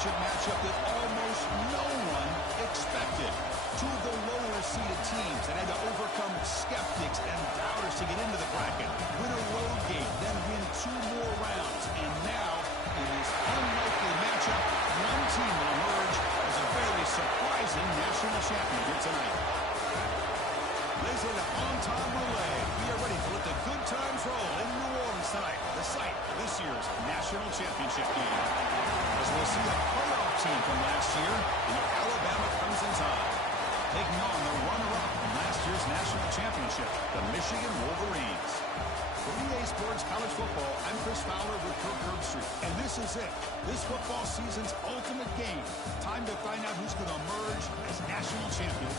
championship matchup that almost no one expected. Two of the lower-seeded teams that had to overcome skeptics and doubters to get into the bracket, win a road game, then win 2 more rounds. And now, in this unlikely matchup, one team will emerge as a very surprising national champion here tonight. Lays in an on-time relay. We are ready to let the good times roll in New Orleans tonight, the site of this year's national championship game. As we'll see a playoff team from last year, the Alabama Crimson Tide, taking on the runner-up from last year's national championship, the Michigan Wolverines. For EA Sports College Football, I'm Chris Fowler with Kirk Herbstreit. And this is it. This football season's ultimate game. Time to find out who's going to emerge as national champion.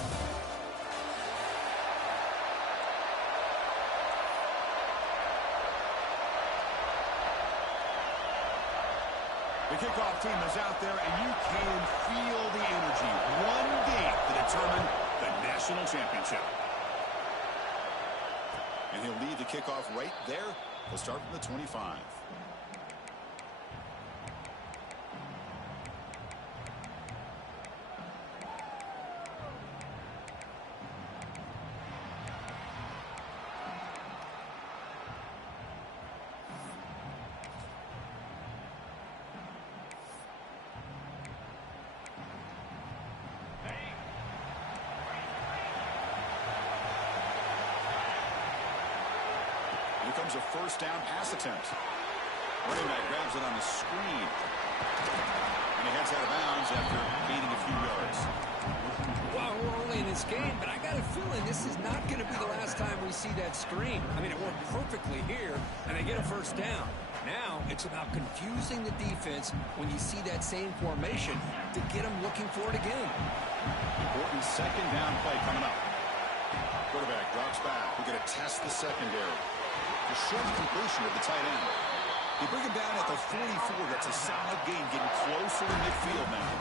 The kickoff team is out there, and you can feel the energy. One game to determine the national championship. And he'll lead the kickoff right there. He'll start from the 25. Here comes a first down pass attempt. Running back grabs it on the screen. And he heads out of bounds after gaining a few yards. Well, we're early in this game, but I got a feeling this is not going to be the last time we see that screen. I mean, it worked perfectly here, and they get a first down. Now, it's about confusing the defense when you see that same formation to get them looking for it again. Important second down play coming up. Quarterback drops back. We're going to test the secondary. A short completion of the tight end. They bring him down at the 44. That's a solid gain, getting closer to midfield now.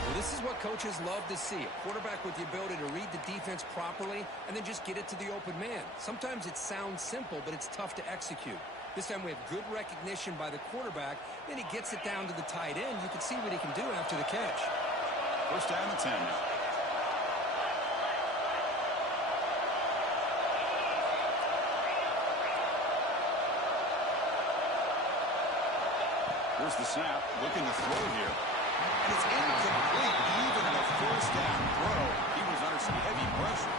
Well, this is what coaches love to see. A quarterback with the ability to read the defense properly and then just get it to the open man. Sometimes it sounds simple, but it's tough to execute. This time we have good recognition by the quarterback. Then he gets it down to the tight end. You can see what he can do after the catch. First down and 10 now. Here's the snap, looking to throw here. And it's incomplete, even on a first down throw. He was under some heavy pressure.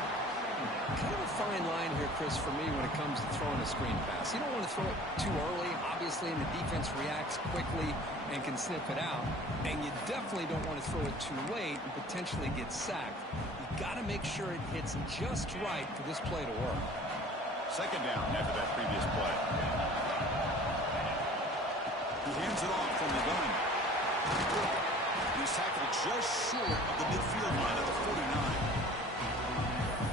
Kind of a fine line here, Chris, for me when it comes to throwing a screen pass. You don't want to throw it too early, obviously, and the defense reacts quickly and can sniff it out. And you definitely don't want to throw it too late and potentially get sacked. You got to make sure it hits just right for this play to work. Second down after that previous play. He hands it off from the gun. He's tackled just short of the midfield line at the 49.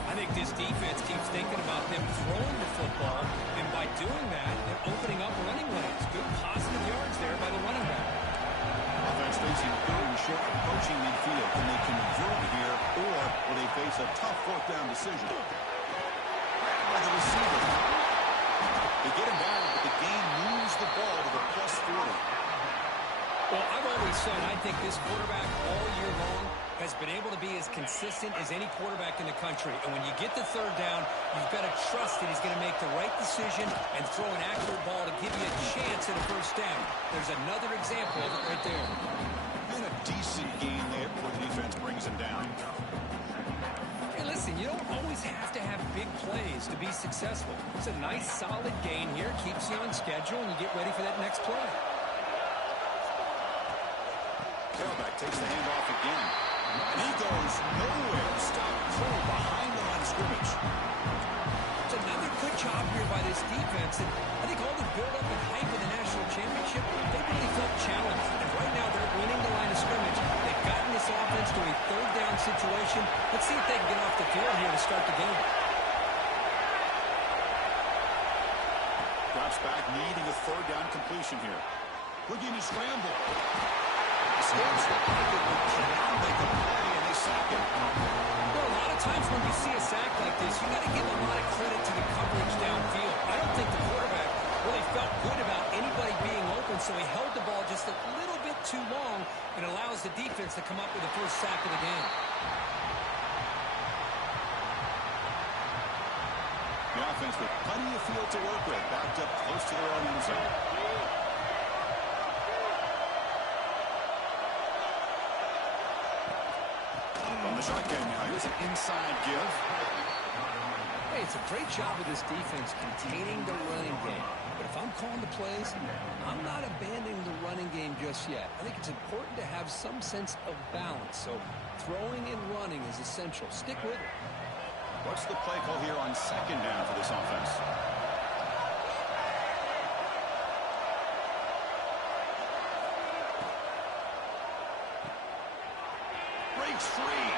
I think this defense keeps thinking about them throwing the football, and by doing that, they're opening up running lanes. Good positive yards there by the running back. Offense facing third and short, approaching midfield. Can they convert here, or will they face a tough fourth down decision? By the receiver. They get him down, but the game moves the ball to the plus 40. Well, I've always said I think this quarterback all year long has been able to be as consistent as any quarterback in the country. And when you get the third down, you've got to trust that he's going to make the right decision and throw an accurate ball to give you a chance at a first down. There's another example of it right there. And a decent gain there before the defense brings him down. Hey, listen, you don't always have to have big plays to be successful. It's a nice, solid gain here. Keeps you on schedule, and you get ready for that next play. Tailback takes the handoff again. And he goes nowhere. Stop cold behind the line of scrimmage. It's another good job here by this defense. And I think all the build-up and hype of the national championship, they really felt challenged. And right now they're winning the line of scrimmage. They've gotten this offense to a third down situation. Let's see if they can get off the field here to start the game. Drops back, needing a third down completion here. Looking to scramble. Escapes the pocket, but cannot make a play, and they sack him. Well, a lot of times when you see a sack like this, you got to give a lot of credit to the coverage downfield. I don't think the quarterback really felt good about anybody being open, so he held the ball just a little bit too long and allows the defense to come up with the first sack of the game. The offense with plenty of field to work with, backed up close to their own end zone. From the shotgun now, here's an inside give. Hey, it's a great job of this defense containing the running game. But if I'm calling the plays, I'm not abandoning the running game just yet. I think it's important to have some sense of balance. So throwing and running is essential. Stick with it. What's the play call here on second down for this offense? Breaks free.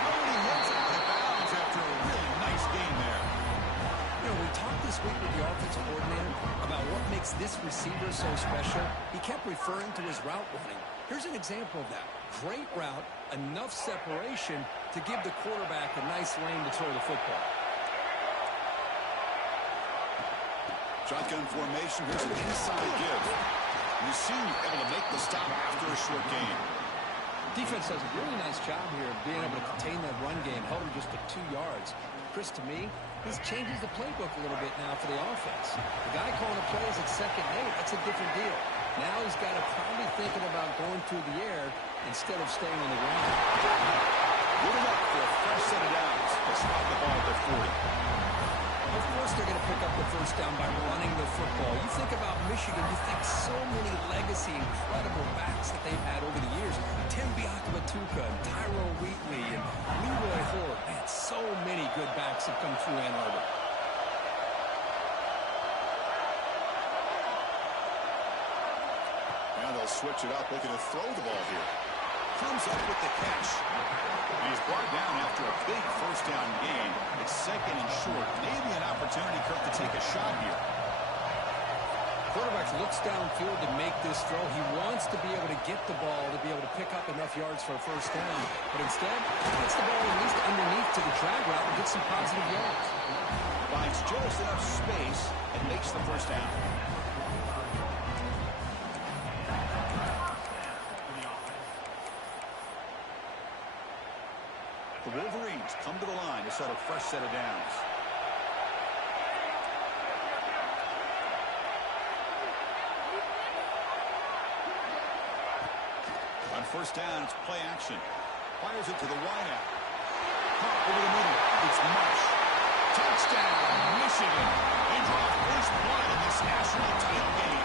Nobody hits out of bounds after a really nice game there. You know, we talked this week with the offensive coordinator about what makes this receiver so special. He kept referring to his route running. Here's an example of that. Great route, enough separation to give the quarterback a nice lane to throw the football. Shotgun formation. Here's an inside give. You seem able to make the stop after a short game. Defense does a really nice job here of being able to contain that run game, held him just to 2 yards. Chris, to me, this changes the playbook a little bit now for the offense. The guy calling the plays at second and 8, that's a different deal. Now he's got to probably thinking about going through the air instead of staying on the ground. Good enough for a fresh set of downs. They stop the ball at the 40. Of course they're going to pick up the first down by running the football. You think about Michigan, you think so many legacy, incredible backs that they've had over the years. Tim Biakabatuka, and Tyrone Wheatley, and Leroy Horde. Man, so many good backs have come through Ann Arbor. Now they'll switch it up, looking to throw the ball here. Comes up with the catch. And he's brought down after a big first down gain. It's second and short. Maybe an opportunity, Kirk, to take a shot here. Quarterback looks downfield to make this throw. He wants to be able to get the ball to be able to pick up enough yards for a first down. But instead, he gets the ball at least underneath to the drag route and gets some positive yards. Finds just enough space and makes the first down. The Wolverines come to the line to set a fresh set of downs. On first down, it's play action. Fires it to the wideout. Caught over the middle. It's Marsh. Touchdown, Michigan. They draw first blood in this national title game.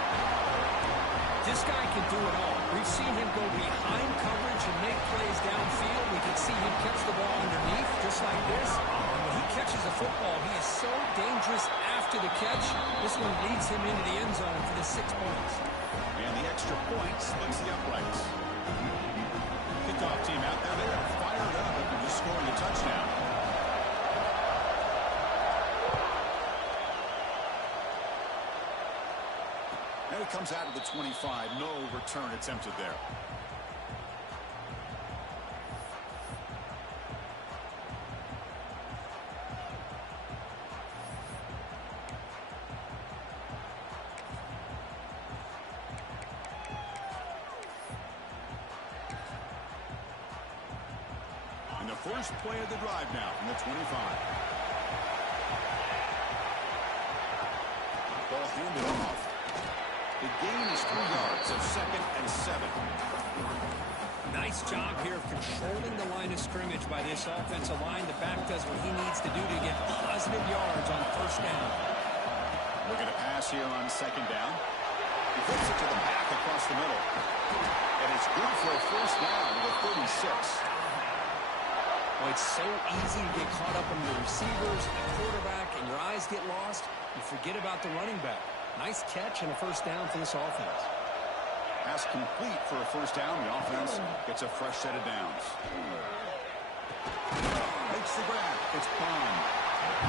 This guy can do it all. We've seen him go behind coverage and make plays downfield. We can see him catch the ball underneath just like this. And when he catches the football, he is so dangerous after the catch. This one leads him into the end zone for the 6 points. And the extra point splits the uprights. Kickoff team out there. They are fired up after just scoring a touchdown. And it comes out of the 25. No return attempted there. And the first play of the drive now from the 25. Ball handed off. The gain is 3 yards, so second and 7. Nice job here of controlling the line of scrimmage by this offensive line. The back does what he needs to do to get positive yards on first down. Looking to pass here on second down. He flips it to the back across the middle. And it's good for a first down to the 36. Well, it's so easy to get caught up in the receivers, the quarterback, and your eyes get lost. You forget about the running back. Nice catch and a first down for this offense. Pass complete for a first down. The offense gets a fresh set of downs. Makes the grab. It's Bond.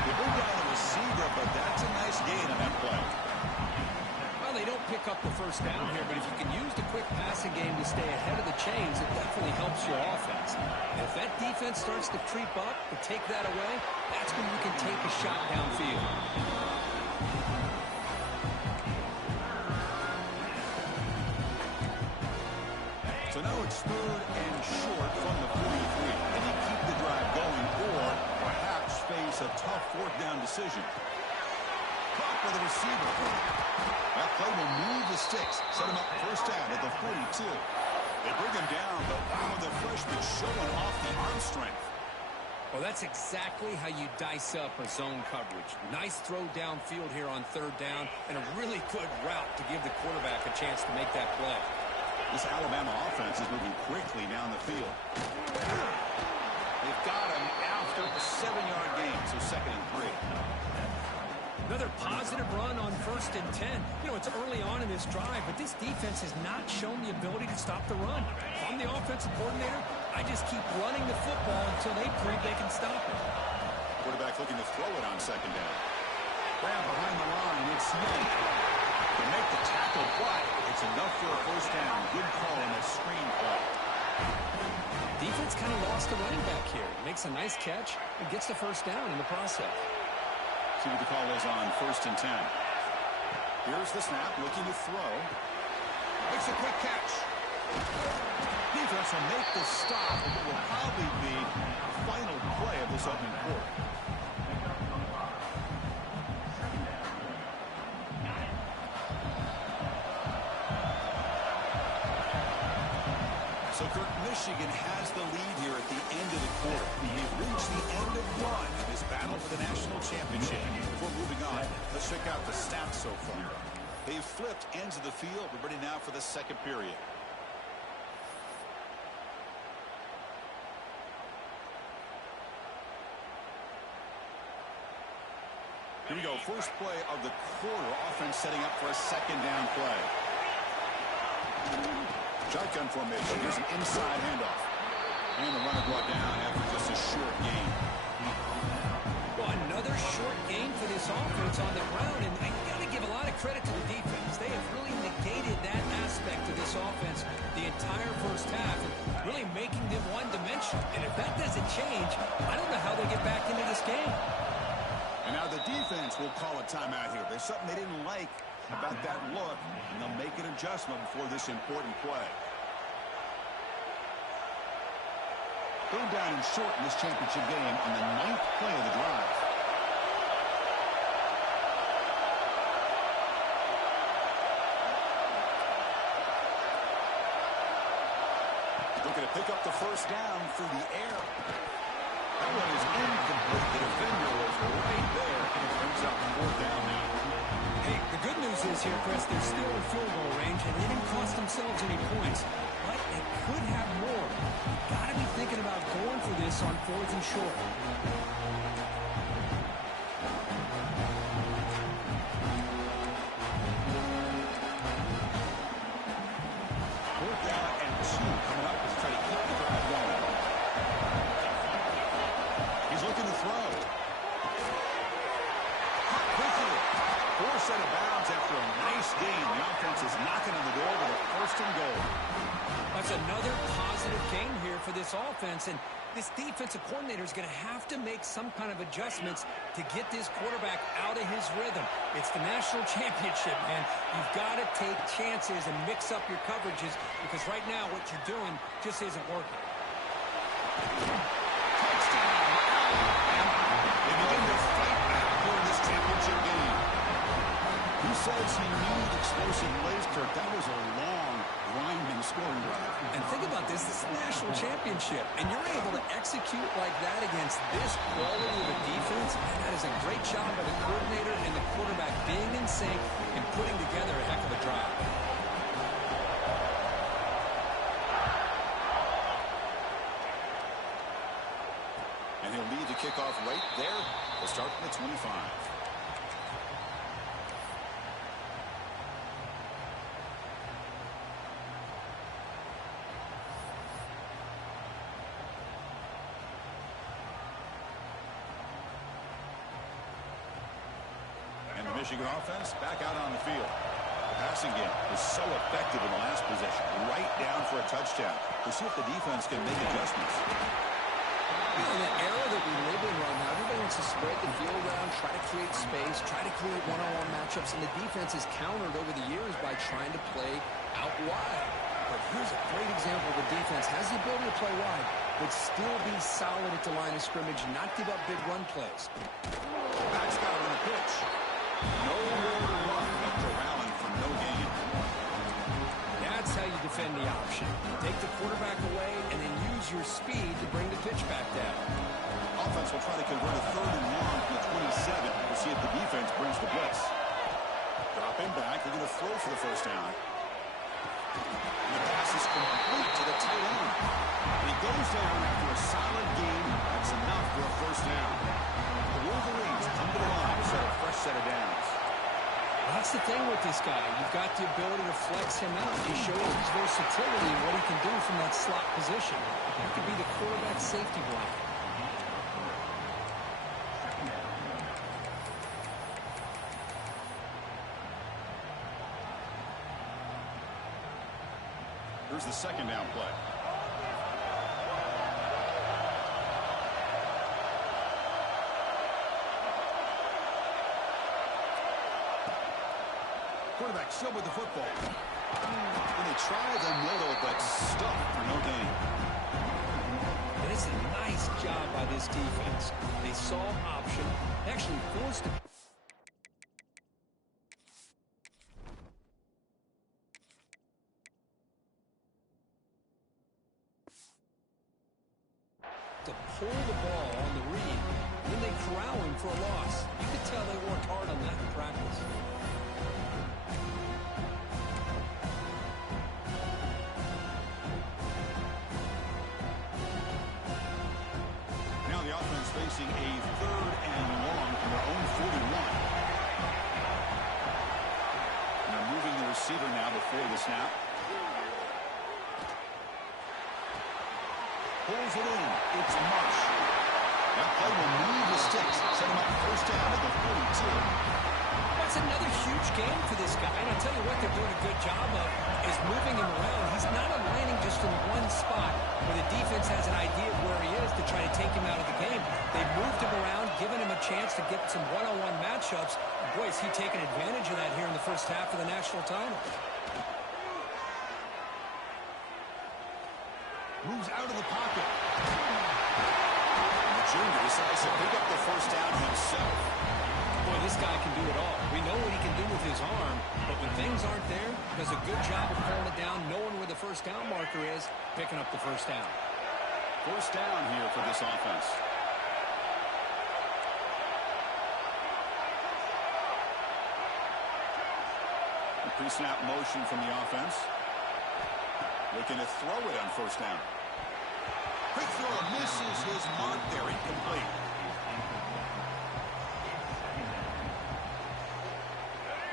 They bring down the receiver, but that's a nice gain on that play. Well, they don't pick up the first down here, but if you can use the quick passing game to stay ahead of the chains, it definitely helps your offense. And if that defense starts to creep up and take that away, that's when you can take a shot downfield. It's 3rd and short from the 43. Can he keep the drive going or perhaps face a tough 4th down decision? Caught by the receiver. That play will move the sticks. Set him up 1st down at the 42. They bring him down, but wow, the freshman showing off the arm strength. Well, that's exactly how you dice up a zone coverage. Nice throw downfield here on 3rd down, and a really good route to give the quarterback a chance to make that play. This Alabama offense is moving quickly down the field. They've got him after a 7-yard gain, so 2nd and 3. Another positive run on 1st and 10. You know, it's early on in this drive, but this defense has not shown the ability to stop the run. If I'm the offensive coordinator, I just keep running the football until they prove they can stop it. Quarterback looking to throw it on 2nd down. Grab behind the line, it's Young. To make the tackle, but it's enough for a 1st down. Good call on that screen play. Defense kind of lost the running back here. Makes a nice catch and gets the 1st down in the process. See what the call is on 1st and 10. Here's the snap, looking to throw. Makes a quick catch. Defense will make the stop, and it will probably be the final play of this opening quarter. So, Kirk, Michigan has the lead here at the end of the quarter. They've reached the end of one in this battle for the national championship. Before moving on, let's check out the stats so far. They've flipped ends of the field. We're ready now for the 2nd period. Here we go. First play of the quarter. Offense setting up for a 2nd down play. Shotgun formation. Here's an inside handoff. And the runner brought down after just a short gain. Well, another short gain for this offense on the ground, and I got to give a lot of credit to the defense. They have really negated that aspect of this offense the entire 1st half, and really making them one-dimensional. And if that doesn't change, I don't know how they get back into this game. And now the defense will call a timeout here. There's something they didn't like about that look, and they'll make an adjustment before this important play. Third down and short in this championship game on the 9th play of the drive. Looking to pick up the 1st down through the air. That one is incomplete. The defender was right there, and it brings up 4th down now. Hey, the good news is here, Chris, they're still in field goal range, and they didn't cost themselves any points. But they could have more. You've got to be thinking about going for this on 4th and short. 4th down and 2 coming up to try to keep the drive going. He's looking to throw. Caught quickly. Forced out of bounds after a nice gain. The offense is knocking on the door with a 1st and goal. That's another positive gain here for this offense, and this defensive coordinator is going to have to make some kind of adjustments to get this quarterback out of his rhythm. It's the national championship, man. You've got to take chances and mix up your coverages, because right now what you're doing just isn't working. Touchdown. They begin to fight back here in this championship game. Who says he needed explosive plays, Kirk? That was a long, grinding scoring drive. And think about this. This is a national championship, and you're able to execute like that against this quality of a defense, and that is a great job by the coordinator and the quarterback being in sync and putting together a heck of a drive. And he'll lead the kickoff right there. They'll start from the 25. Michigan offense back out on the field. The passing game was so effective in the last possession, right down for a touchdown. We'll see if the defense can make adjustments. In the era that we live in right now, everybody wants to spread the field around, try to create space, try to create one-on-one matchups, and the defense is countered over the years by trying to play out wide. But here's a great example of a defense has the ability to play wide, but still be solid at the line of scrimmage, not give up big run plays. Back's got it on the pitch. No more to run after Allen for no gain. That's how you defend the option. Take the quarterback away and then use your speed to bring the pitch back down. Offense will try to convert a 3rd and long from the 27. We'll see if the defense brings the blitz. Dropping back, they're going to throw for the first down. And the pass is complete to the tight end. And he goes down after a solid game. That's enough for a first down. The Wolverines come to the line to set a fresh set of downs. Well, that's the thing with this guy. You've got the ability to flex him out. He shows his versatility and what he can do from that slot position. That could be the quarterback safety blanket. Here's the second down play. Quarterback still with the football. And they try the middle, but stuffed for no gain. And it's a nice job by this defense. They saw option, actually forced it. To pull the ball on the read, then they corral him for a loss. You could tell they worked hard on that in practice. Now the offense facing a 3rd and long from their own 41. And they're moving the receiver now before the snap. Pulls it in. It's Marsh. That play will move the sticks. Set him up first down at the 42. That's another huge game for this guy. And I'll tell you what they're doing a good job of is moving him around. He's not aligning just in one spot where the defense has an idea of where he is to try to take him out of the game. They've moved him around, given him a chance to get some one-on-one matchups. Boy, is he taking advantage of that here in the first half of the national title. Moves out of the pocket. And the junior decides to pick up the first down himself. Boy, this guy can do it all. We know what he can do with his arm, but when things aren't there, does a good job of pulling it down, knowing where the first down marker is, picking up the first down. First down here for this offense. The pre-snap motion from the offense. Looking to throw it on first down. Quick throw misses his mark there, incomplete.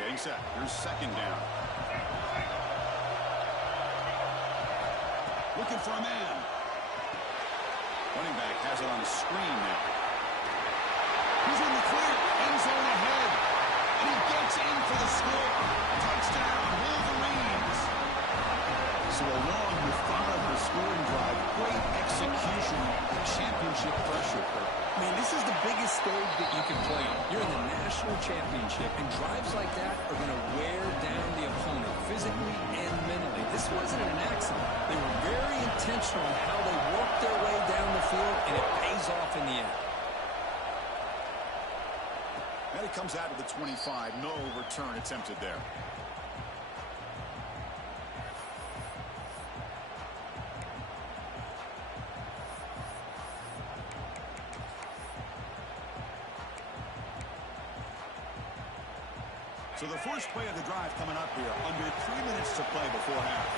Getting set. Here's second down. Looking for a man. Running back has it on the screen now. He's in the clear. End zone ahead. And he gets in for the score. Touchdown, Wolverines. So a long, methodical scoring drive. Great execution. Championship pressure. I mean, this is the biggest stage that you can play on. You're in the national championship, and drives like that are going to wear down the opponent physically and mentally. This wasn't an accident. They were very intentional in how they worked their way down the field, and it pays off in the end. And it comes out of the 25. No return attempted there. So the first play of the drive coming up here. Under 3 minutes to play before half.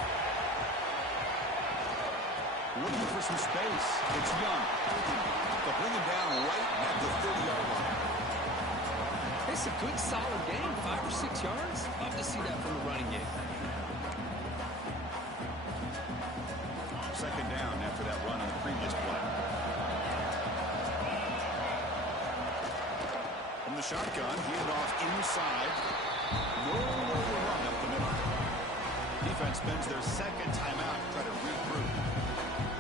Looking for some space. It's Young. They'll bring him down right at the 30-yard line. It's a good, solid game. 5 or 6 yards. Love to see that from the running game. Second down after that run on the previous play. From the shotgun, handed off inside. Nowhere to run up the middle. Defense spends their second timeout to try to regroup.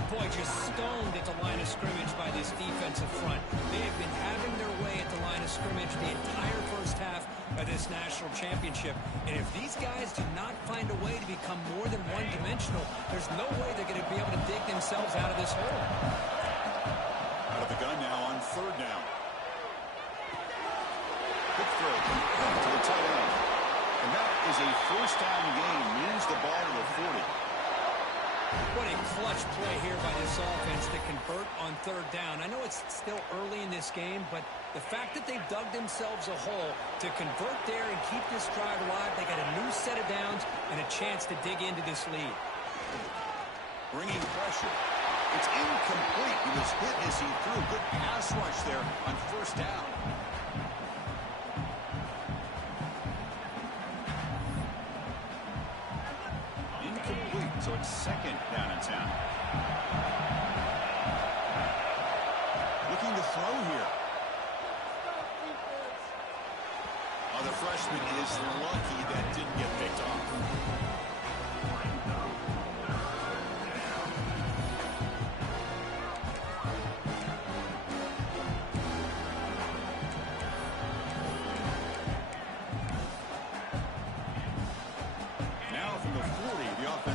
Boy, just stoned at the line of scrimmage by this defensive front. They have been having their way at the line of scrimmage the entire first half of this national championship. And if these guys do not find a way to become more than one-dimensional, there's no way they're going to be able to dig themselves out of this hole. Out of the gun now on third down. Quick throw to the tight end. And that is a first down gain. Moves the ball to the 40. What a clutch play here by this offense to convert on third down. I know it's still early in this game, but the fact that they've dug themselves a hole to convert there and keep this drive alive, they got a new set of downs and a chance to dig into this lead. Bringing pressure. It's incomplete. He was hit as he threw. Good pass rush there on first down. So it's second down in town. Looking to throw here. Oh, the freshman is lucky that didn't get picked off.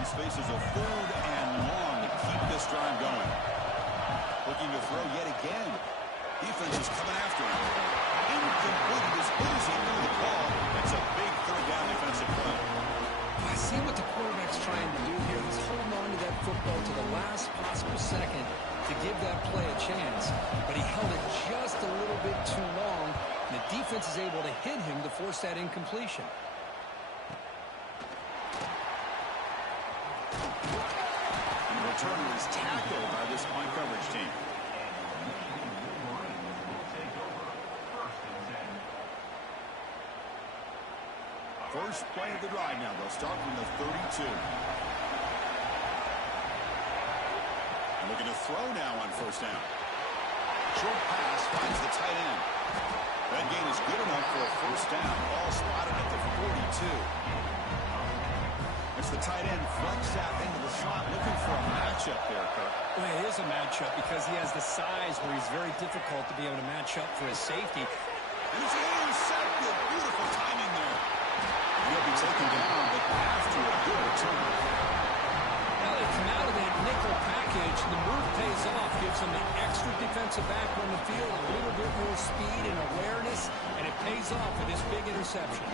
Faces a third and long to keep this drive going. Looking to throw yet again. Defense is coming after him. Incomplete as good as he threw the ball. That's a big third down defensive play. I see what the quarterback's trying to do here. He's holding on to that football to the last possible second to give that play a chance. But he held it just a little bit too long. And the defense is able to hit him to force that incompletion. Returner is tackled by this point coverage team. First play of the drive now. They'll start from the 32. And looking to throw now on first down. Short pass finds the tight end. That gain is good enough for a first down. Ball spotted at the 42. It's the tight end flexed out into the slot, looking for a matchup there, Kirk. Well, it is a matchup because he has the size where he's very difficult to be able to match up for his safety. And it's intercepted. Beautiful timing there. He'll be taken down, but after a good return. Now they come out of that nickel package. The move pays off, gives him an extra defensive back on the field, a little bit more speed and awareness, and it pays off with this big interception.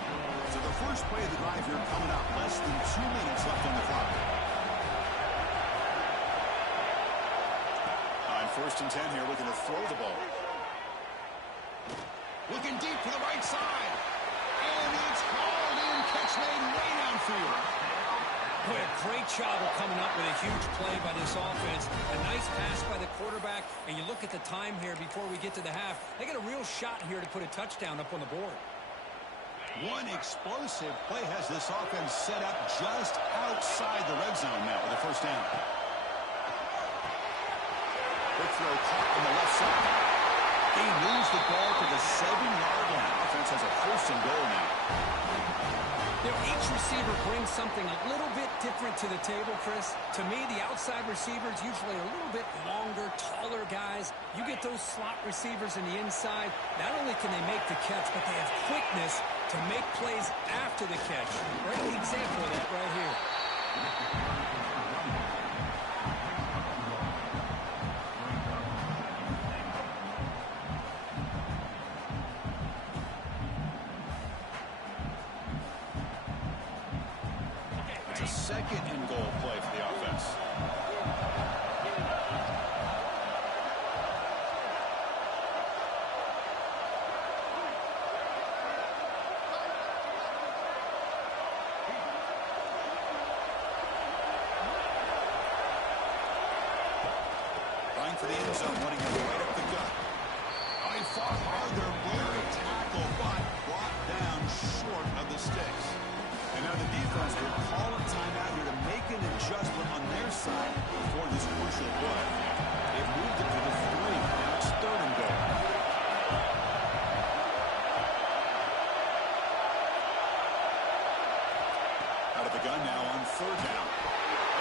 So the first play of the drive here coming up, less than 2 minutes left on the clock. On first and 10 here, looking to throw the ball. Looking deep to the right side. And it's hauled in. Catch made way downfield. Boy, a great job of coming up with a huge play by this offense. A nice pass by the quarterback. And you look at the time here before we get to the half. They got a real shot here to put a touchdown up on the board. One explosive play has this offense set up just outside the red zone now with a first down. Quick throw caught on the left side. He moves the ball to the 7-yard line. Offense has a first and goal now. You know, each receiver brings something a little bit different to the table, Chris. To me, the outside receivers usually a little bit longer, taller guys. You get those slot receivers in the inside. Not only can they make the catch, but they have quickness to make plays after the catch. Great example of that right here. It's a second and goal play for the offense. For the end zone, wanting him right up the gut. I fought hard there, very tackle, but brought down short of the sticks. And now the defense will call a timeout here to make an adjustment on their side before this crucial play. They've moved it to the 3. Now it's third and goal. Out of the gun now on third down.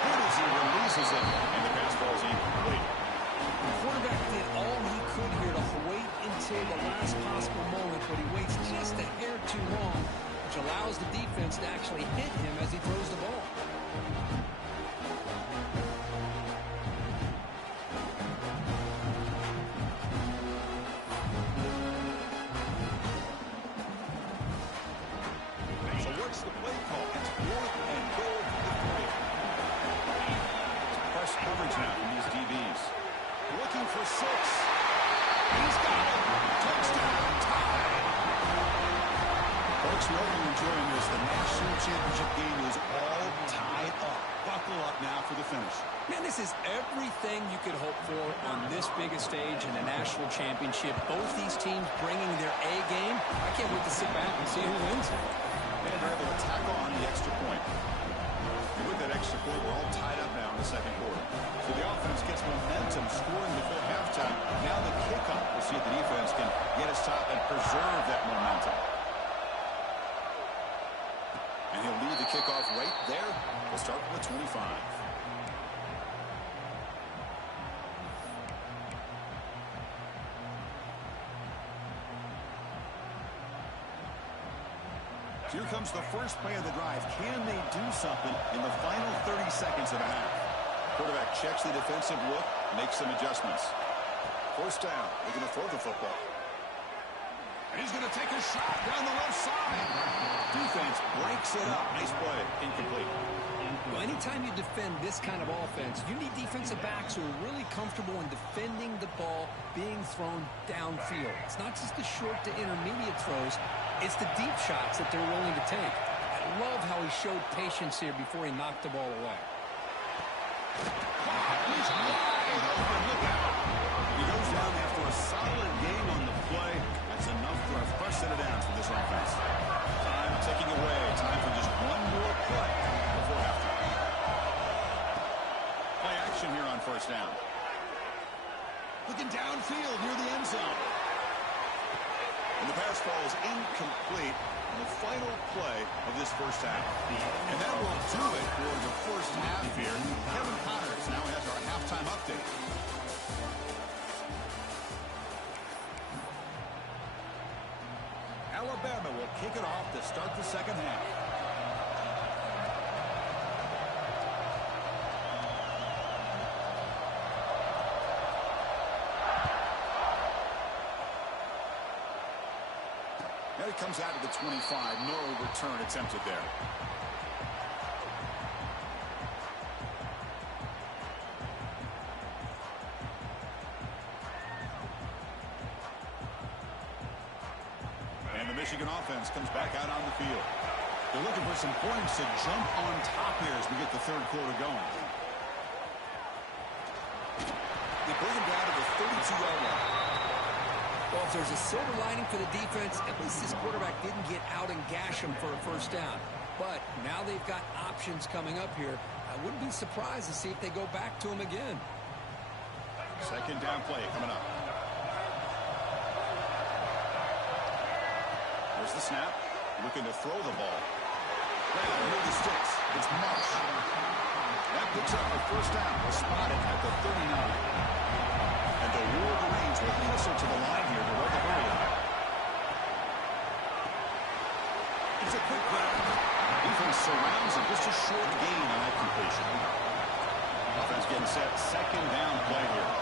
Good as he releases it, and the pass falls incomplete. The quarterback save the last possible moment, but he waits just a hair too long, which allows the defense to actually hit him as he throws the ball. So what's the play call? It's 4th and goal for the 3. Press coverage now from these DBs. Looking for 6. He's got it. Touchdown, tie. Folks, we hope you're enjoying this. The national championship game is all tied up. Buckle up now for the finish. Man, this is everything you could hope for on this biggest stage in the national championship. Both these teams bringing their A game. I can't wait to sit back and see who wins. And they're able to tack on the extra point. And with that extra point, we're all tied up now in the second quarter. So the offense gets momentum, scoring before halftime. Now the kickoff. We'll see if the defense can get a stop and preserve that momentum. And he'll lead the kickoff right there. We'll start with 25. Here comes the first play of the drive. Can they do something in the final 30 seconds of a half? Quarterback checks the defensive look, makes some adjustments. First down. They're going to throw the football. And he's going to take a shot down the left side. Defense breaks it up. Nice play. Incomplete. Well, anytime you defend this kind of offense, you need defensive backs who are really comfortable in defending the ball being thrown downfield. It's not just the short to intermediate throws. It's the deep shots that they're willing to take. I love how he showed patience here before he knocked the ball away. He's wide open. Look out. He goes down after a solid gain on the play. That's enough for a fresh set of downs for this offense. Time ticking away. Time for just one more play before halftime. Play action here on first down. Looking downfield near the end zone. And the pass falls incomplete on the final play of this first half. And that will do it for the first half here. Kevin Connors now has our halftime update. Alabama will kick it off to start the second half. Now he comes out of the 25. No return attempted there. And the Michigan offense comes back out on the field. They're looking for some points to jump on top here as we get the third quarter going. They bring him down to the 32-yard line. Well, if there's a silver lining for the defense, at least this quarterback didn't get out and gash him for a first down. But now they've got options coming up here. I wouldn't be surprised to see if they go back to him again. Second down play coming up. There's the snap. Looking to throw the ball. Right near the sticks. It's Marsh. That picks up a first down. We'll spot it at the 39. And the Wolverines will hustle to the line here to run the hurry up. It's a quick grab. Defense surrounds him. Just a short gain on that completion. Offense getting set. Second down play here.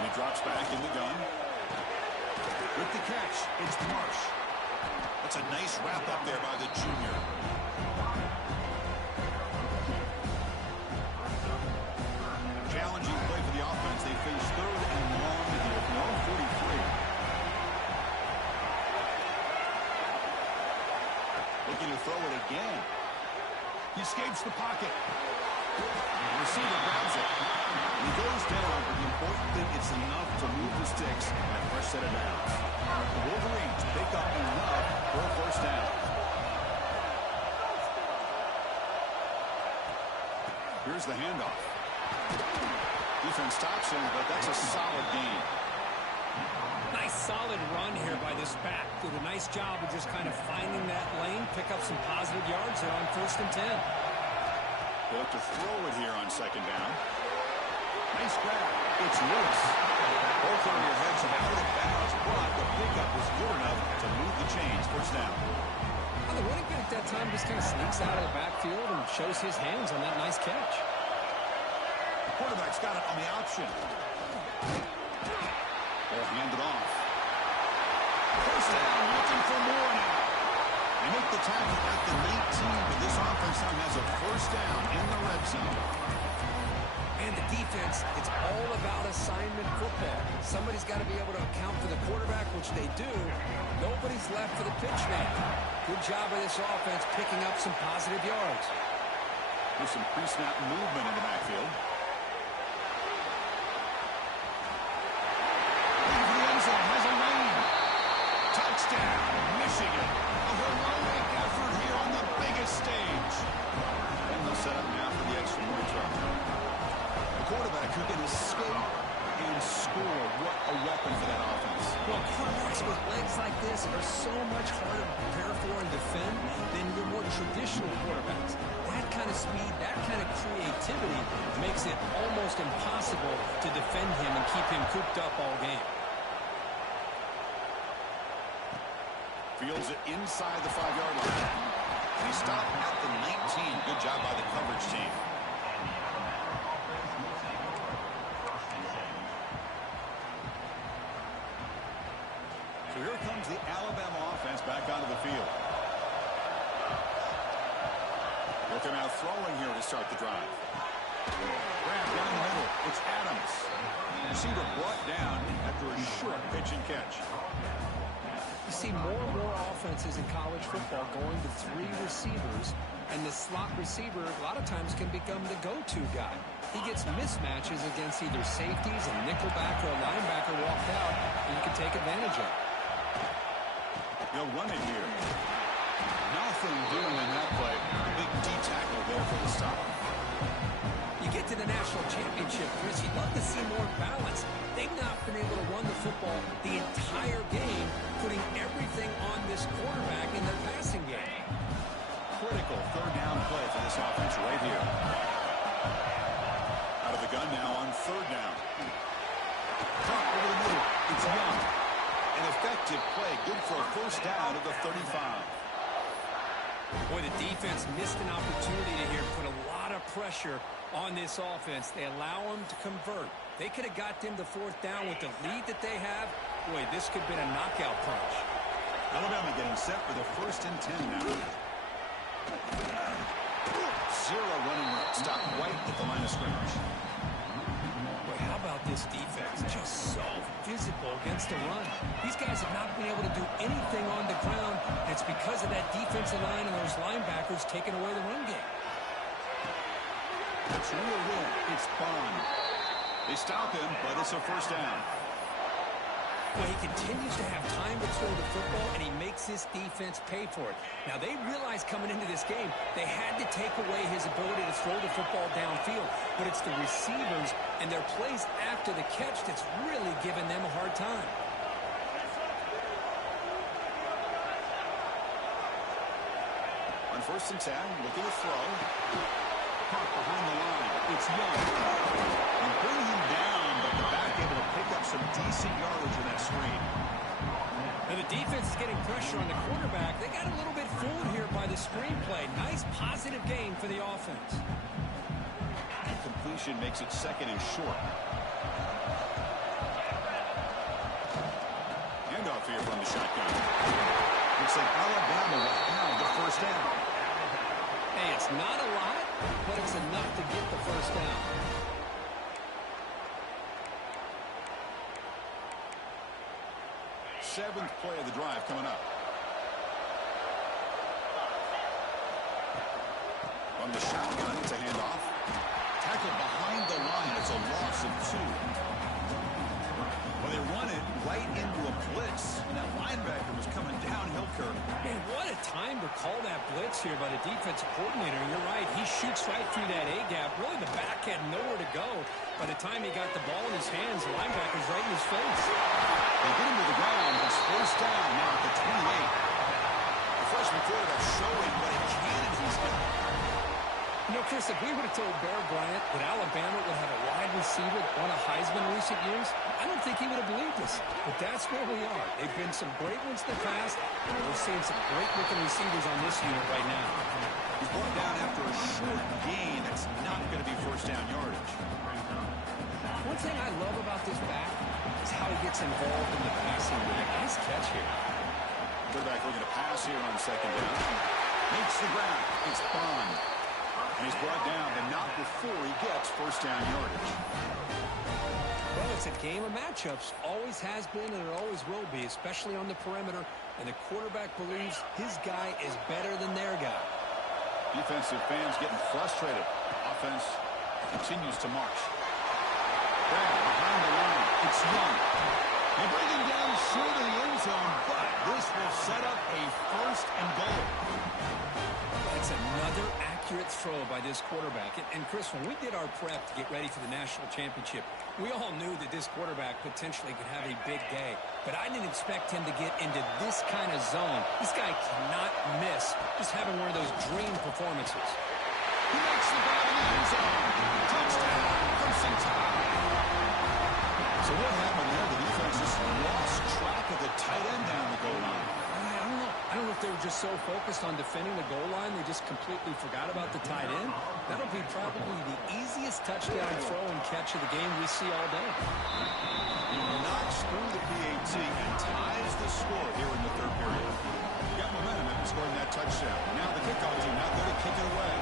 And he drops back in the gun. With the catch, it's Marsh. That's a nice wrap up there by the junior. Challenging play for the offense. They face third and long here at the 43. Looking to throw it again. He escapes the pocket. The receiver grabs it. He goes down, but the important thing is enough to move the sticks and a fresh set of downs. The Wolverines pick up enough for a first down. Here's the handoff. Defense stops him, but that's a solid gain. Nice solid run here by this back. Did a nice job of just kind of finding that lane, pick up some positive yards there on 1st and 10. They'll have to throw it here on second down. Nice grab. It's Lewis. Both area heads out of bounds, but the pickup was good enough to move the chains. First down. Well, the running back that time just kind of sneaks out of the backfield and shows his hands on that nice catch. The quarterback's got it on the option. They'll hand it off. First down, looking for more now. They make the tackle at the 19, but this offense now has a first down in the red zone. And the defense, it's all about assignment football. Somebody's got to be able to account for the quarterback, which they do. Nobody's left for the pitch man. Good job of this offense picking up some positive yards. There's some pre-snap movement in the backfield. Into the end zone, has a lane. Touchdown, Michigan. A heroic effort here on the biggest stage. And they'll set up now for the extra point try. The quarterback who can escape and score. What a weapon for that offense. Well, quarterbacks with legs like this are so much harder to prepare for and defend than your more traditional quarterbacks. That kind of speed, that kind of creativity makes it almost impossible to defend him and keep him cooped up all game. Fields it inside the 5-yard line. And he stopped at the 19. Good job by the coverage team. So here comes the Alabama offense back onto the field. Looking out throwing here to start the drive. Grab down the middle. It's Adams. Receiver brought down after a short pitch and catch. You see more and more offenses in college football going to 3 receivers, and the slot receiver a lot of times can become the go-to guy. He gets mismatches against either safeties, a nickelback, or a linebacker walked out, and you can take advantage of it. They'll run it here. Nothing doing in that play. Big D tackle there for the stop. You get to the national championship, Chris, you'd love to see more balance. They've not been able to run the football the entire game, putting everything on this quarterback in their passing game. Critical third down play for this offense right here. Out of the gun now on third down. Caught over the middle. It's Young. An effective play. Good for a first down at the 35. Boy, the defense missed an opportunity to here put a lot of pressure on this offense. They allow them to convert. They could have got them to fourth down with the lead that they have. Boy, this could have been a knockout punch. Alabama getting set for the 1st and 10 now. Zero running room. Stop right at the line of scrimmage. Boy, how about this defense? Just so physical against the run. These guys have not been able to do anything on the ground. And it's because of that defensive line and those linebackers taking away the run game. It's reeled in. It's Bond. They stop him, but it's a first down. Well, he continues to have time to throw the football, and he makes his defense pay for it. Now, they realized coming into this game they had to take away his ability to throw the football downfield, but it's the receivers and their plays after the catch that's really giving them a hard time. On 1st and 10, looking to throw. Caught behind the line. It's Young. And bring him down, but the back able to pick up some decent yardage in that screen. Now the defense is getting pressure on the quarterback. They got a little bit fooled here by the screen play. Nice positive gain for the offense. Completion makes it 2nd and short. Handoff here from the shotgun. Looks like Alabama will have the first down. Hey, it's not a lot, but it's enough to get the first down. Seventh play of the drive coming up. On the shotgun, it's a handoff. Tackled behind the line. It's a loss of 2. Well, they run it right into a blitz. And that linebacker was coming downhill, Kirk. Man, what a time to call that blitz here by the defensive coordinator. You're right. He shoots right through that A-gap. Really, the back had nowhere to go. By the time he got the ball in his hands, the linebacker's right in his face. They get him to the ground. It's first down now at the 28. The freshman quarterback showing what a cannon he's got. You know, Chris, if we would have told Bear Bryant that Alabama would have a wide receiver that won a Heisman in recent years, I don't think he would have believed us. But that's where we are. They've been some great ones in the past, and we're seeing some great-looking receivers on this unit right now. He's brought down after a short gain. That's not going to be first down yardage. One thing I love about this back is how he gets involved in the passing game. Nice catch here. Quarterback looking to pass here on second down. Makes the ground. It's Bond. And he's brought down, but not before he gets first down yardage. Well, it's a game of matchups. Always has been, and it always will be, especially on the perimeter. And the quarterback believes his guy is better than their guy. Defensive fans getting frustrated. Offense continues to march. Brad behind the line. It's Young. They bring him down short of the end zone, but this will set up a first and goal. That's another accurate throw by this quarterback. And Chris, when we did our prep to get ready for the national championship, we all knew that this quarterback potentially could have a big day. But I didn't expect him to get into this kind of zone. This guy cannot miss just having one of those dream performances. He makes the grab in the end zone. Touchdown, Crimson Tide. So what happened there? The defense just lost track of the tight end down the goal line. I don't know if they were just so focused on defending the goal line, they just completely forgot about the tight end. That'll be probably the easiest touchdown throw and catch of the game we see all day. He knocks through the PAT and ties the score here in the third period. He got momentum after scoring that touchdown. Now the kickoff team out there to kick it away.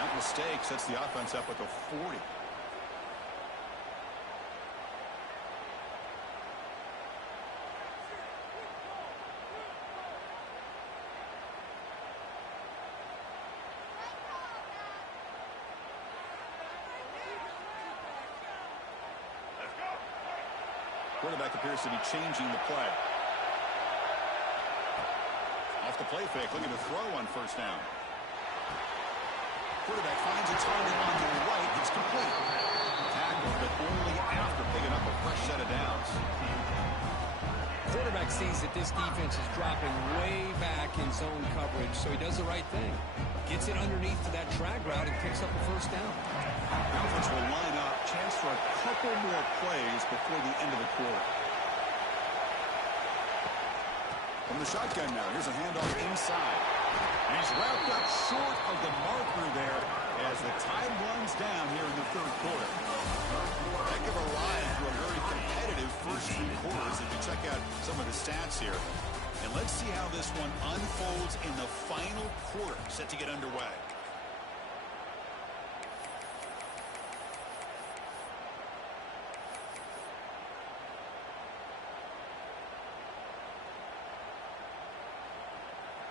That mistake sets the offense up at the 40. Quarterback appears to be changing the play. Off the play fake, looking to throw on first down. Quarterback finds a target on the right. It's complete. Tackle, but only after picking up a fresh set of downs. Quarterback sees that this defense is dropping way back in zone coverage, so he does the right thing. Gets it underneath to that drag route and picks up a first down. The offense will line up. Chance for a couple more plays before the end of the quarter. From the shotgun now, here's a handoff inside. And he's wrapped up short of the marker there as the time runs down here in the third quarter. Heck of a ride through a very competitive first three quarters if you check out some of the stats here. And let's see how this one unfolds in the final quarter set to get underway.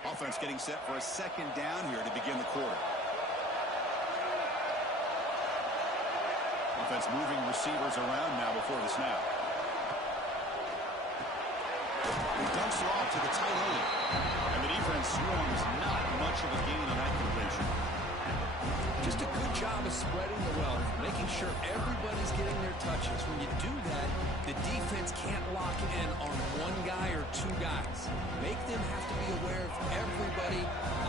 Offense getting set for a second down here to begin the quarter. Offense moving receivers around now before the snap. He dumps it off to the tight end. And the defense swarms not much of a gain on that completion. Just a good job of spreading the wealth, making sure everybody's getting their touches. When you do that, the defense can't lock in on one guy or two guys. Make them have to be aware of everybody.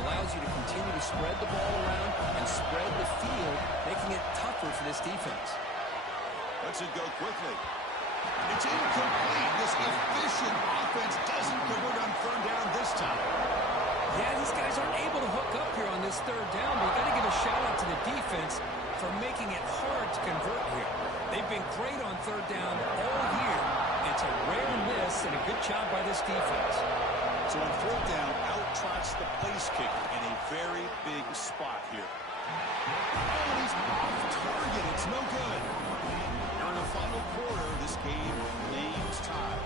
Allows you to continue to spread the ball around and spread the field, making it tougher for this defense. Lets it go quickly. It's incomplete. This efficient offense doesn't convert on third down this time. Yeah, these guys aren't able to hook up here on this third down, but you got to give a shout-out to the defense for making it hard to convert here. They've been great on third down all year. It's a rare miss and a good job by this defense. So on fourth down, out-trots the place kicker in a very big spot here. Oh, and he's off target. It's no good. Now in the final quarter, this game remains tied.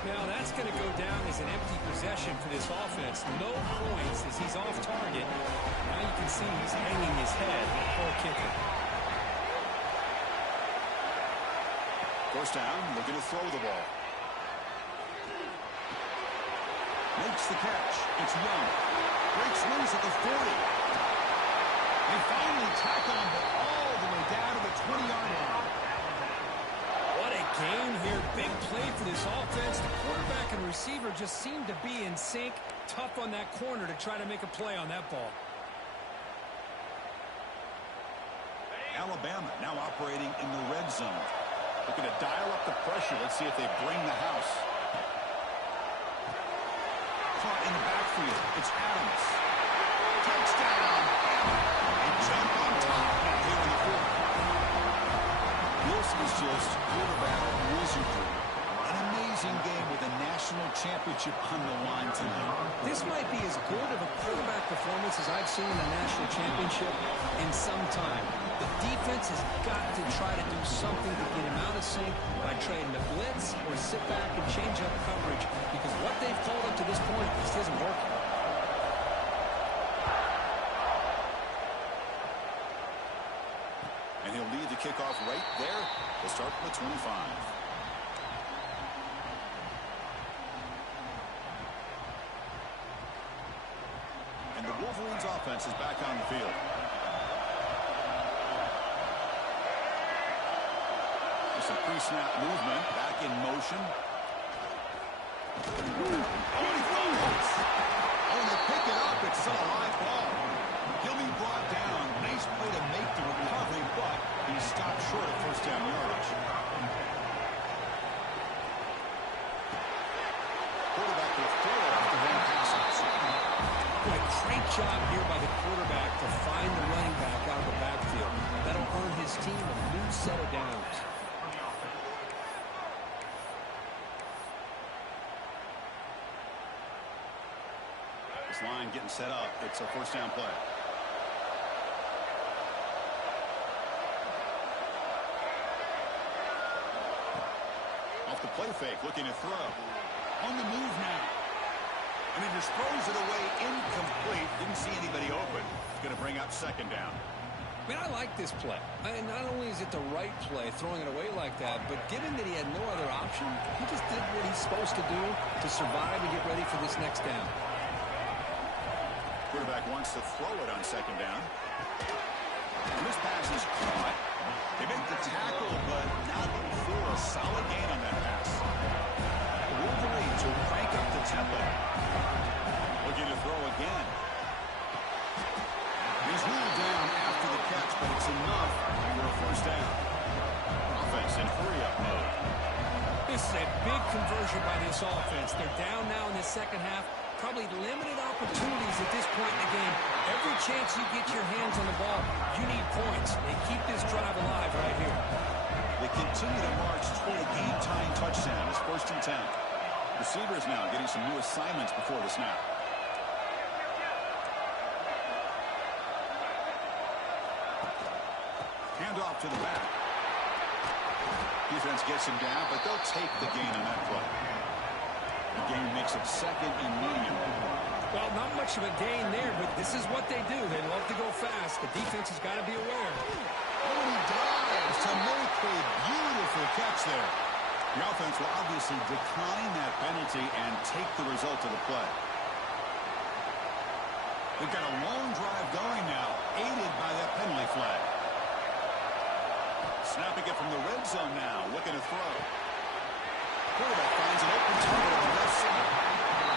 Now that's going to go down as an empty possession for this offense. No points as he's off target. Now you can see he's hanging his head. Poor kicker. First down, looking to throw the ball. Makes the catch. It's Young. Breaks loose at the 40. They finally tackle him all the way down to the 20-yard line. What a gain here. Big play for this offense. The quarterback and receiver just seem to be in sync. Tough on that corner to try to make a play on that ball. Alabama now operating in the red zone. Looking to dial up the pressure. Let's see if they bring the house. Caught in the backfield. It's Adams. Touchdown. They jump on top here in the fourth. This is just quarterback wizardry. An amazing game with a national championship on the line tonight. This might be as good of a quarterback performance as I've seen in a national championship in some time. The defense has got to try to do something to get him out of sync by trading the blitz or sit back and change up coverage, because what they've called up to this point just isn't working. And he'll lead the kickoff right there to start from the 25. And the Wolverines offense is back on the field. Some pre-snap movement, back in motion. Oh, he fumbles. Oh, they pick it up. It's still a live ball. He'll be brought down. Nice play to make the recovery, but he stopped short of first down yardage. Quarterback will throw after one pass. Boy, great job here by the quarterback to find the running back out of the backfield. That'll earn his team a new set of downs. Line getting set up. It's a first down play. Off the play fake, looking to throw. On the move now. And he just throws it away incomplete. Didn't see anybody open. It's going to bring up second down. I mean, I like this play. And not only is it the right play, throwing it away like that, but given that he had no other option, he just did what he's supposed to do to survive and get ready for this next down. Quarterback wants to throw it on second down. And this pass is caught. They make the tackle, but not for a solid gain on that pass. The Wolverines will crank up the tempo. Looking to throw again. He's ruled down after the catch, but it's enough for a first down. Offense in hurry-up mode. This is a big conversion by this offense. They're down now in the second half. Probably limited opportunities at this point in the game. Every chance you get your hands on the ball, you need points. They keep this drive alive right here. They continue to march toward a game-tying touchdown. It's 1st and 10. Receivers now getting some new assignments before the snap. Handoff to the back. Defense gets him down, but they'll take the gain on that play. The game makes it second and medium. Well, not much of a gain there, but this is what they do. They love to go fast. The defense has got to be aware. Oh, he dives to make a beautiful catch there. The offense will obviously decline that penalty and take the result of the play. They've got a long drive going now, aided by that penalty flag. Snapping it from the red zone now, looking to throw. Quarterback finds an open target on the left side.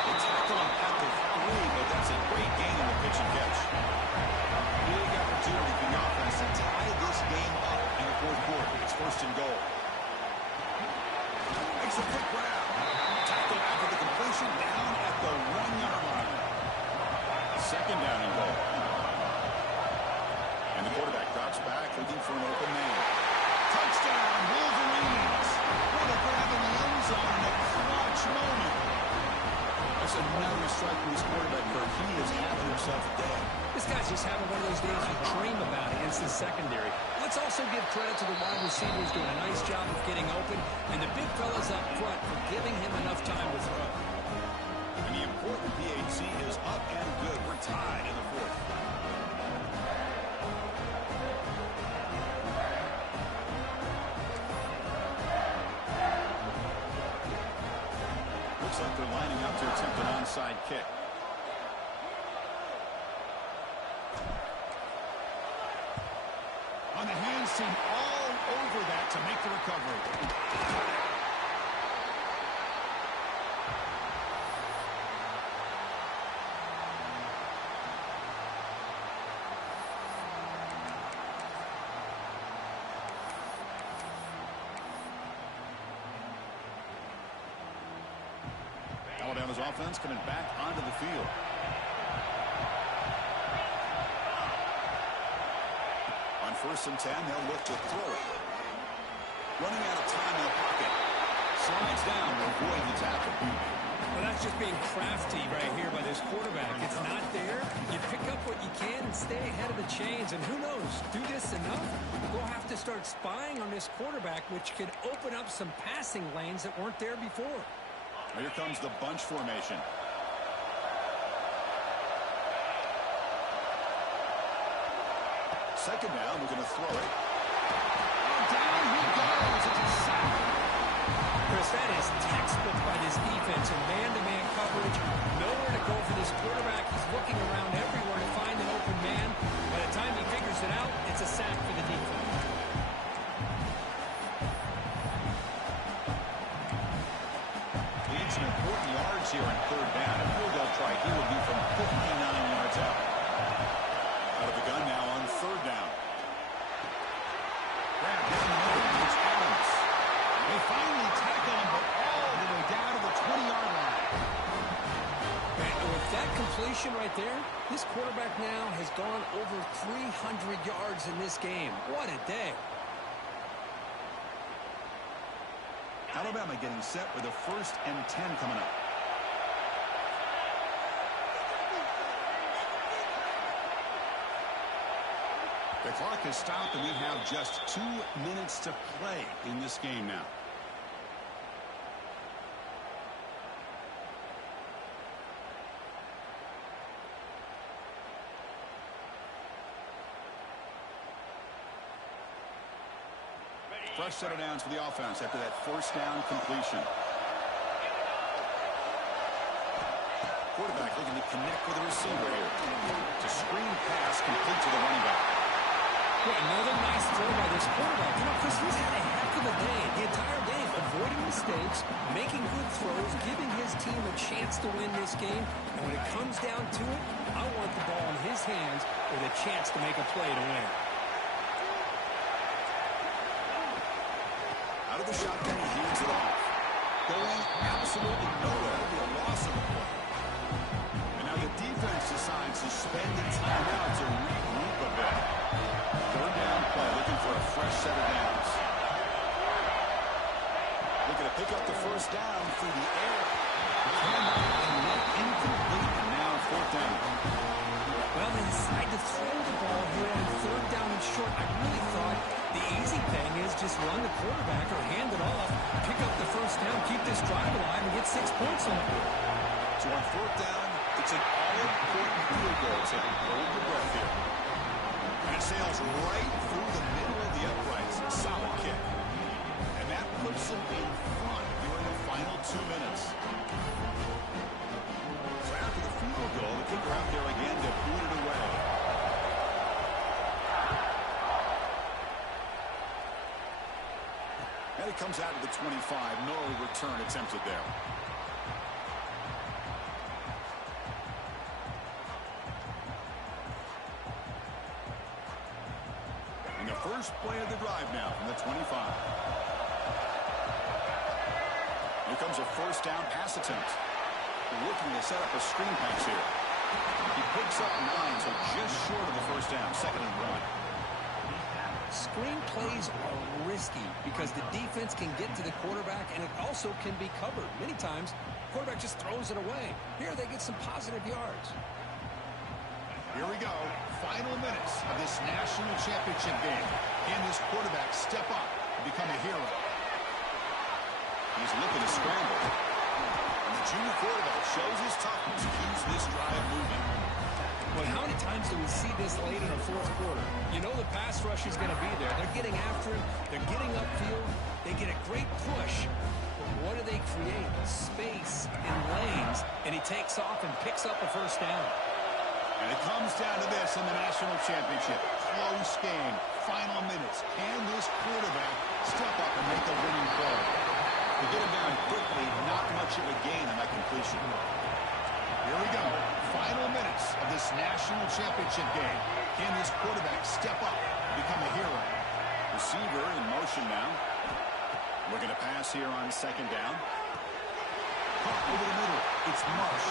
They tackle him at the 3, but that's a great gain on the pitch and catch. Big opportunity for the offense to tie this game up in the fourth quarter. It's 1st and goal. Makes a quick grab. Tackle after the completion down at the 1-yard line. Second down and goal. And the quarterback drops back looking for an open man. Touchdown, Wolverines. What a grab in the end zone in a clutch moment. That's another strike from this quarterback, Kirk. He is having himself a day. This guy's just having one of those days you dream about against the secondary. Let's also give credit to the wide receivers doing a nice job of getting open, and the big fellas up front for giving him enough time to throw. And the important PAT is up and good. We're tied in the fourth. Looks like they're lining up to attempt an onside kick. On the hands team all over over that to make the recovery. Alabama's offense coming back onto the field. On 1st and 10, they'll look to throw it. Running out of time in the pocket. Slides down to avoid the tackle. Well, that's just being crafty right here by this quarterback. It's not there. You pick up what you can and stay ahead of the chains. And who knows, do this enough, we'll have to start spying on this quarterback, which could open up some passing lanes that weren't there before. Here comes the bunch formation. Second down, we're going to throw it. Down he goes. It's a sack. Chris, that is textbook by this defense in man-to-man coverage. Nowhere to go for this quarterback. He's looking around everywhere to find an open man. By the time he figures it out, it's a sack for the defense. Some important yards here on 3rd down. A field goal try here would be from 59 yards out. Out of the gun now on 3rd down. Grab down the middle. It's Adams. They finally tackle him, but all the way down to the 20-yard line. And with that completion right there, this quarterback now has gone over 300 yards in this game. What a day. Alabama getting set with a 1st and 10 coming up. The clock has stopped, and we have just 2 minutes to play in this game now. Fresh set of downs for the offense after that 1st down completion. Quarterback looking to connect with the receiver here. To screen pass complete to the running back. Yeah, another nice throw by this quarterback. You know, Chris, he's had a heck of a day. The entire day, avoiding mistakes, making good throws, giving his team a chance to win this game. And when it comes down to it, I want the ball in his hands with a chance to make a play to win. Out of the shotgun, he hands it off. Going absolutely nowhere. It'll be a loss of the play. And now the defense decides to spend the timeout to regroup a bit. 3rd down play, looking for a fresh set of downs. Looking to pick up the 1st down through the air. Incomplete, and now 4th down. Well, they decide to throw the ball here on 3rd down and short. I really thought the easy thing is just run the quarterback or hand it off, pick up the 1st down, keep this drive alive, and get 6 points on the board. So on 4th down, it's an all-important field goal. So hold your breath here. And it sails right through the middle of the uprights. Solid kick. And that puts them in front during the final 2 minutes. So after the field goal, the kicker out there again to boot it away. And it comes out to the 25. No return attempted there. And the first play of the drive now from the 25. Here comes a 1st down pass attempt. They're looking to set up a screen pass here. He picks up 9, so just short of the 1st down. 2nd and 1. Screen plays are risky because the defense can get to the quarterback, and it also can be covered. Many times, the quarterback just throws it away. Here, they get some positive yards. Here we go. Final minutes of this national championship game. Can this quarterback step up and become a hero? He's looking to scramble. And the junior quarterback shows his toughness, keeps this drive moving. Well, how many times do we see this late in the 4th quarter? You know the pass rush is going to be there. They're getting after him. They're getting upfield. They get a great push. But what do they create? Space and lanes. And he takes off and picks up a 1st down. And it comes down to this in the national championship. close game. Final minutes. Can this quarterback step up and make a winning play? To get him down quickly, not much of a gain on that completion. Here we go. Final minutes of this national championship game. Can this quarterback step up and become a hero? Receiver in motion now. Looking to pass here on second down. Caught over the middle. It's Marsh.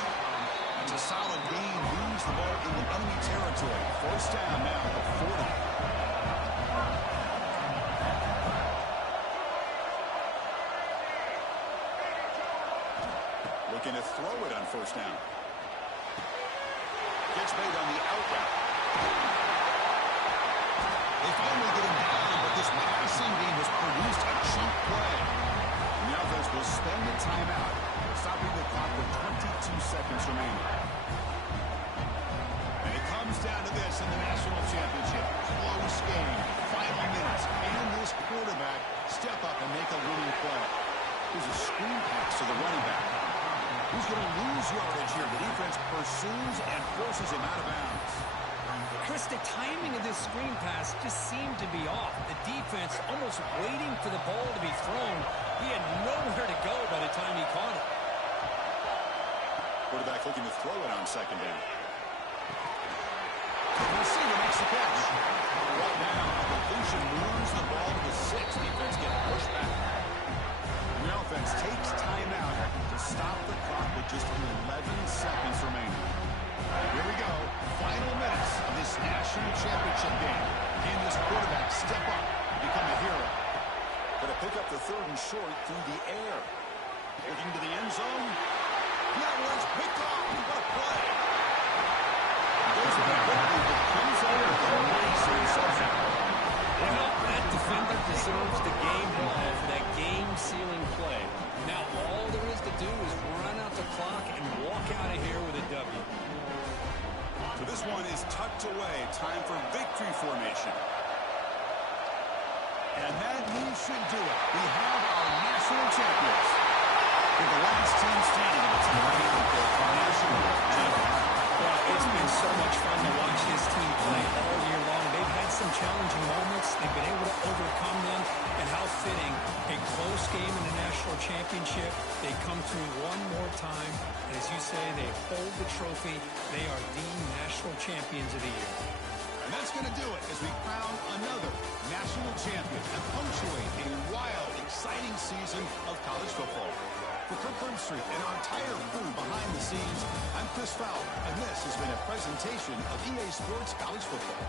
That's a solid gain. Moves the ball into enemy territory. First down now at 40. Looking to throw it on first down. Gets made on the out route. They finally get him down, but this passing game has produced a chunk play. And the offense will spend the timeout, stopping the clock with 22 seconds remaining. And it comes down to this in the national championship. Close game, final minutes. Can this quarterback step up and make a winning play? Here's a screen pass to the running back. Who's going to lose yardage here? The defense pursues and forces him out of bounds. Chris, the timing of this screen pass just seemed to be off. The defense almost waiting for the ball to be thrown. He had nowhere to go by the time he caught it. Quarterback looking to throw it on second down. The receiver makes the catch. Right now, completion moves the ball to the 6. Defense getting pushed back. And the offense takes timeout to stop the clock with just 11 seconds remaining. Here we go. Final minutes of this national championship game. Can this quarterback step up and become a hero? Going to pick up the third and short through the air. Looking to the end zone. That one's picked off. What a play. Goes by quickly, but comes out with a nice interception. Well, that defender deserves the game ball for that game-sealing play. Now all there is to do is run out the clock and walk out of here with a W. So this one is tucked away. Time for victory formation. And that move should do it. We have our national champions. We're the last team standing in the national championship. Well, it's been so much fun to watch this team play all year long. They've had some challenging moments. They've been able to overcome them. And how fitting, a close game in the national championship. They come through one more time. And as you say, they hold the trophy. They are the national champions of the year. And that's going to do it as we crown another national champion and punctuate a wild, exciting season of college football. For Kirk Herbstreit and our entire crew behind the scenes, I'm Chris Fowler, and this has been a presentation of EA Sports College Football.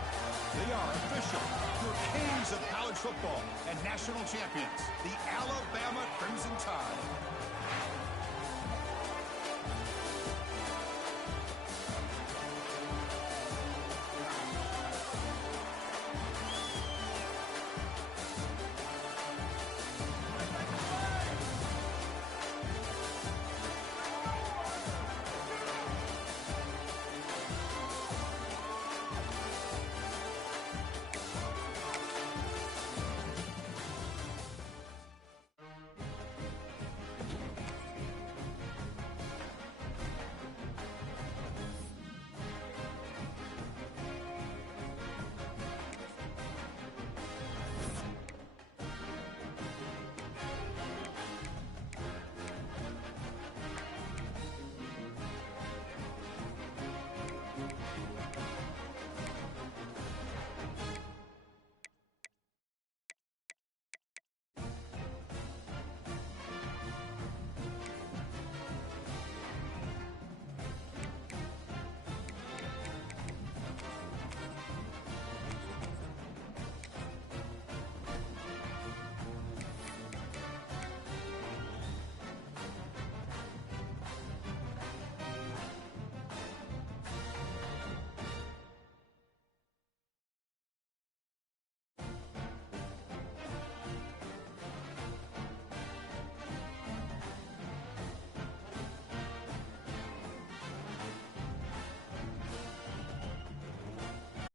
They are official, your kings of college football and national champions, the Alabama Crimson Tide.